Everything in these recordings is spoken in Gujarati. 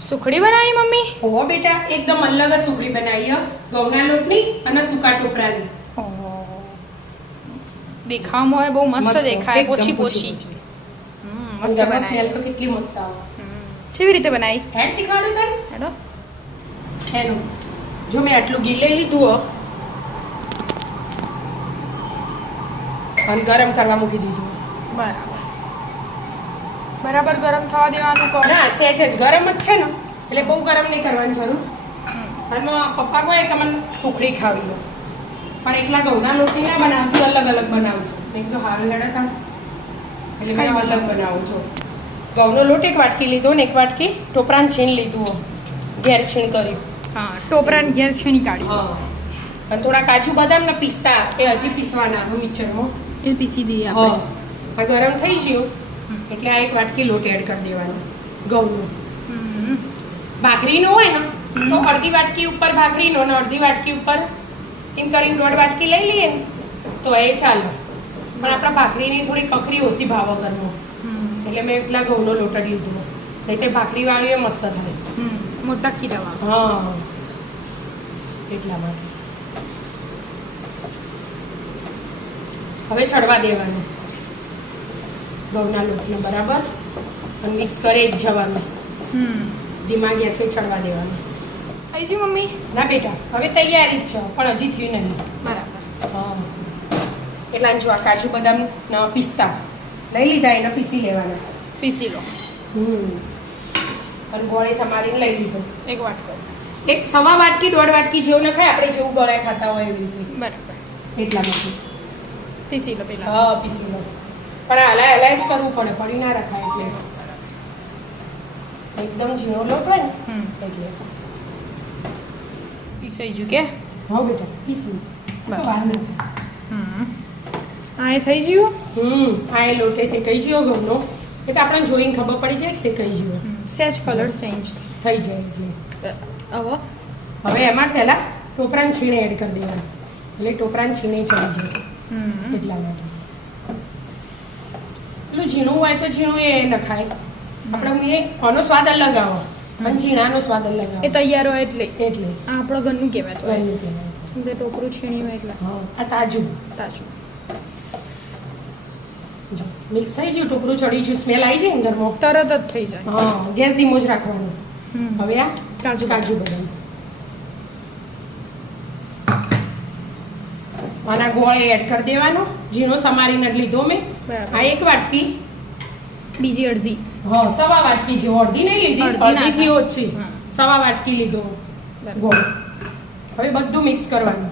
સુખડી બનાવી મમ્મી? ઓહો બેટા, એકદમ અલગ જ સુખડી બનાવી ઘઉંના લોટની અને સૂકા ટોપરાની. દેખાવામાં બહુ મસ્ત દેખાય, પોચી પોચી. મસ્ત બનાવી. સ્મેલ તો કેટલી મસ્ત આવે. કેવી રીતે બનાવી? હેડ શીખવાડું તને. હેડો. એનું જો મેં આટલું ઘી લઈ લીધું અને ગરમ કરવા મૂકી દીધું. બરાબર ગરમ થવા દેવાનું કહો. ના, સહેજ જ ગરમ જ છે ને, એટલે બહુ ગરમ નહીં કરવાની જરૂર. અને પપ્પા કહે કે મને સુખડી ખાવી છે, પણ એકલા ઘઉંના લોટની ના બનાવતી, અલગ અલગ બનાવું છું. મેં કીધું સારું હેડે કામ, એટલે મેં અલગ બનાવું છું. ઘઉંનો લોટ એક વાટકી લીધો ને એક વાટકી ટોપરાનું છીણ લીધું, ઘેર છીણ કર્યું. હા, ટોપરાને ઘેર છીણી કાઢી. હા, અને થોડા કાજુ બદામ ને પિસ્તા એ હજી પીસવાના મિક્સરમાં. એ પીસી દઈએ હા, આપણે. આ ગરમ થઈ ગયું એટલે આ એક વાટકી લોટ એડ કરી દેવાનો ઘઉંનો. ભાખરીનો હોય ને તો અડધી વાટકી ઉપર ભાખરીનો ને અડધી વાટકી ઉપર એમ કરીને 1.5 વાટકી લઈ લઈએ ને તો એ ચાલે. પણ આપણા ભાખરીની થોડી કકરી ઓછી ભાવ વગરનો, એટલે મેં એટલા ઘઉંનો લોટ જ લીધો. નહીં તો ભાખરી વાળી એ મસ્ત થાય. મોટા ખીરાવા. હા, એટલા માટે હવે ચડવા દેવાનું ઘઉંના લોટને બરાબર અને મિક્સ કરી જ જવાનું. ધીમા ગેસે ચડવા દેવાનું. આવી ગયું મમ્મી? ના બેટા, હવે તૈયારી જ છે પણ હજી થયું નહીં. બરાબર. હા, એટલા જો આ કાજુ બદામ પિસ્તા લઈ લીધા, એને પીસી લેવાના. પીસી લો. અને ગોળે સમારીને લઈ લીધો એક વાટકો. એક 1.5 વાટકી 1.5 વાટકી જેવું ન ખાય, આપણે જેવું ગળાય ખાતા હોય એવી રીતે. બરાબર. એટલા માટે પીસી લો પેલા. હા, પીસી લો. પણ હલાય જ કરવું પડે, પડી ના રખાય. એટલે એકદમ ઝીણો લોટ હોય ને એટલે પીસાઈ ગયું કે? હા બેટા, પીસી તો વાર ના થાય. આ એ થઈ ગયું. આ એ લોટે શેકાઈ ગયો ઘઉંનો, એટલે આપણને જોઈને ખબર પડી જાય કે શેકાઈ ગયો. સેજ કલર ચેન્જ થઈ જાય એટલે હવે એમાં પહેલા ટોપરાની છીણે એડ કરી દેવાનું, એટલે ટોપરાની છીણે ચડી જાય. એટલા માટે પેલું ઝીણું હોય તો ઝીણું એ નખાય. આપણે આનો સ્વાદ અલગ આવે અને ઝીણાનો સ્વાદ અલગ આવે. એ તૈયાર હોય એટલે એટલે આ આપણો ઘરનું કહેવાય. ઘરનું કહેવાય. તે ટોપરું છીણ્યું હોય એટલે. હા, આ તાજું જો મિક્સ થઈ ગયું, ટોપરું ચડી ગયું, સ્મેલ આવી જાય ને ઘરમાં તરત જ થઈ જાય. હા, ગેસ ધીમો જ રાખવાનો. હવે આ કાજુ બદામ આના ગોળ એડ કરી દેવાનો. ઝીણો સમારીને જ લીધો મેં. આ એક વાટકી, બીજી અડધી. હા, 1.5 વાટકી જેવો. અડધી નહીં લીધી, અડધીથી ઓછી. 1.5 વાટકી લીધો ગોળ. હવે બધું મિક્સ કરવાનું.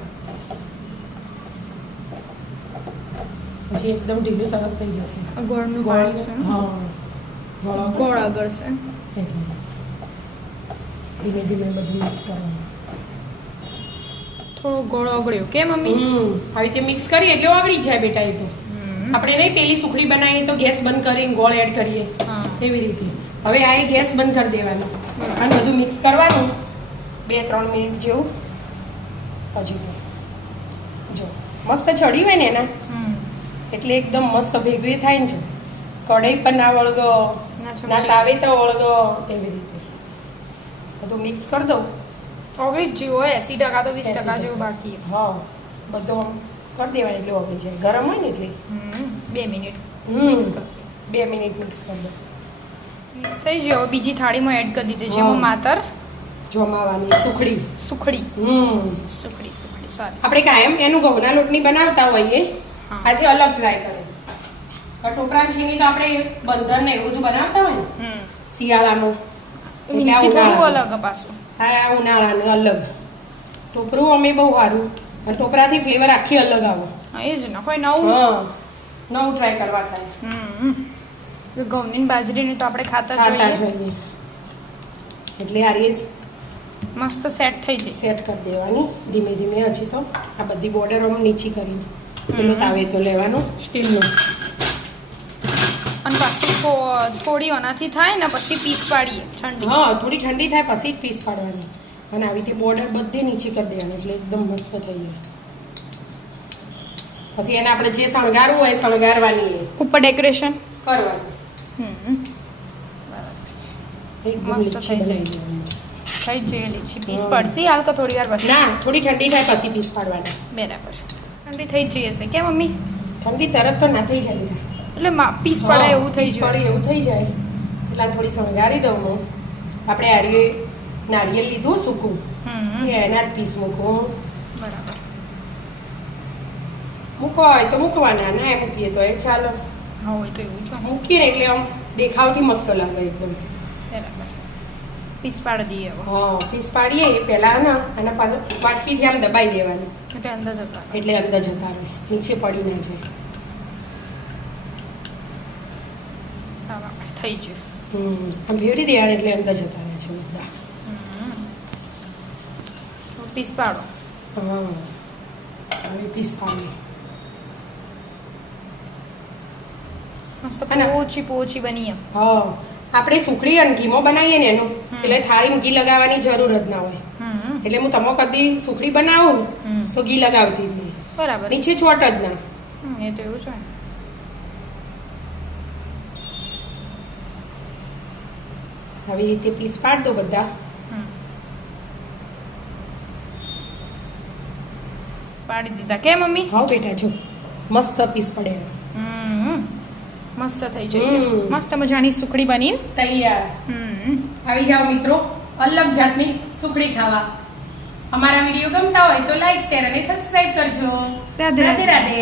પછી એકદમ ઢીલું સરસ થઈ જશે. ગોળનું ગોળ. પાણી છે. હા, ગોળ આગળ છે. ધીમે ધીમે બધું મિક્સ કરવાનું. થોડો ગોળ ઓગળ્યો કે મમ્મી? આવી રીતે મિક્સ કરીએ એટલે ઓગળી જાય બેટા. એ તો આપણે નહીં પેલી સુખડી બનાવીએ તો ગેસ બંધ કરીને ગોળ એડ કરીએ એવી રીતે. હવે આ ગેસ બંધ કરી દેવાનો અને બધું મિક્સ કરવાનું 2-3 મિનિટ જેવું. હજી તો જો મસ્ત ચડી હોય ને એના એટલે એકદમ મસ્ત ભેગું થાય ને. જો કઢાઈ પર ના વળગો, ના તાવે તો વળગો, એવી રીતે બધું મિક્સ કરી દઉં. ઓગળી જ હોય 80% તો 20% જેવું બાકી. હા, બધું કરી દેવાય એટલે ઓગળી જાય. ગરમ હોય ને એટલે 2 મિનિટ 2 મિનિટ મિક્સ કરી દો. મિક્સ થઈ ગયો. બીજી થાળીમાં એડ કરી દીધી જેમાં માતર જમાવાની સુખડી. સુખડી સારી. આપણે કાયમ એનું ઘઉંના લોટની બનાવતા હોઈએ, આજે અલગ ટ્રાય કરે. ટોપરા છીણી તો આપણે બંધન ને એવું બધું બનાવતા હોય ને શિયાળામાં, એટલે આ થોડું ઉનાળા અલગ પાછું. આ ઉનાળાનું અલગ. ટોપરું અમે બહુ સારું, અને ટોપરાથી ફ્લેવર આખી અલગ આવે. એ જ ને, કોઈ નવું નવું ટ્રાય કરવા થાય. ઘઉંની બાજરીની તો આપણે ખાતા જોઈએ. એટલે આ રીસ મસ્ત સેટ થઈ જાય. સેટ કરી દેવાની ધીમે ધીમે. હજી તો આ બધી બોર્ડર આમ નીચી કરીને પેલો તાવે તો લેવાનો સ્ટીલનો. અને પાછી થોડી આનાથી થાય ને પછી પીસ પાડીએ ઠંડી. હા, થોડી ઠંડી થાય પછી જ પીસ પાડવાની. અને આવી રીતે બોર્ડર બધી નીચી કરી દેવાની એટલે એકદમ મસ્ત થઈ જાય. પછી એને આપણે જે શણગારવું હોય શણગારવાની, ઉપર ડેકોરેશન કરવાનું. એકદમ મસ્ત લીચી થઈ બનાવી જાય. દેવાની. થઈ જ જઈએ લીચી. પીસ પડશે હાલ તો થોડી વાર પછી. ના થોડી ઠંડી થાય પછી પીસ પાડવાના. બરાબર. ઠંડી થઈ જ જશે કે મમ્મી? ઠંડી તરત તો ના થઈ જાય બેટા. એટલે પીસ પડે એવું થઈ પીસ પડે ગયું. એવું થઈ જાય એટલે આ થોડી શણગારી દઉં હું. આપણે આર્યે નારિયેળ લીધું સૂકું એના જ પીસ મૂકું. બરાબર. મૂકવા હોય તો મૂકવાના, ના મૂકીએ તો એ ચાલો. હા હોય તો એવું છે. મૂકીએ ને એટલે આમ દેખાવથી મસ્ત લાગે એકદમ. બરાબર. પીસ પાડી દઈએ હવે. હા પીસ પાડીએ એ પહેલાં ને આના પાછળ પાટકીથી આમ દબાઈ દેવાનું એટલે અંદર જતા. એટલે અંદર જતા રહે, નીચે પડી ના જાય. બરાબર. થઈ ગયું. આમ ફેરવી દેવાનું એટલે અંદર જતા રહે છે બધા. પીસ પાડો. હા હવે પીસ પાડીએ. મસ્ત અને પોચી બની એમ. હા આપણે સુખડી અને ઘીમાં બનાવીએ ને એનું એટલે થાળીમાં ઘી લગાવવાની જરૂર જ ના હોય. એટલે હું તમે કદી સુખડી બનાવું ને તો ઘી લગાવતી જ નહીં. બરાબર. નીચે ચોટ જ ના. એ તો એવું છે. આવી રીતે પીસ પાડ દો બધા. પાડી દીધા કે મમ્મી? હા બેટા જો મસ્ત પીસ પડે. મસ્ત થઈ જાય. મસ્ત મજાની સુખડી બની તૈયાર. આવી જાઓ મિત્રો અલગ જાતની સુખડી ખાવા. અમારા વિડીયો ગમતા હોય તો લાઈક શેર અને સબસ્ક્રાઇબ કરજો. રાધે રાધે રાધે.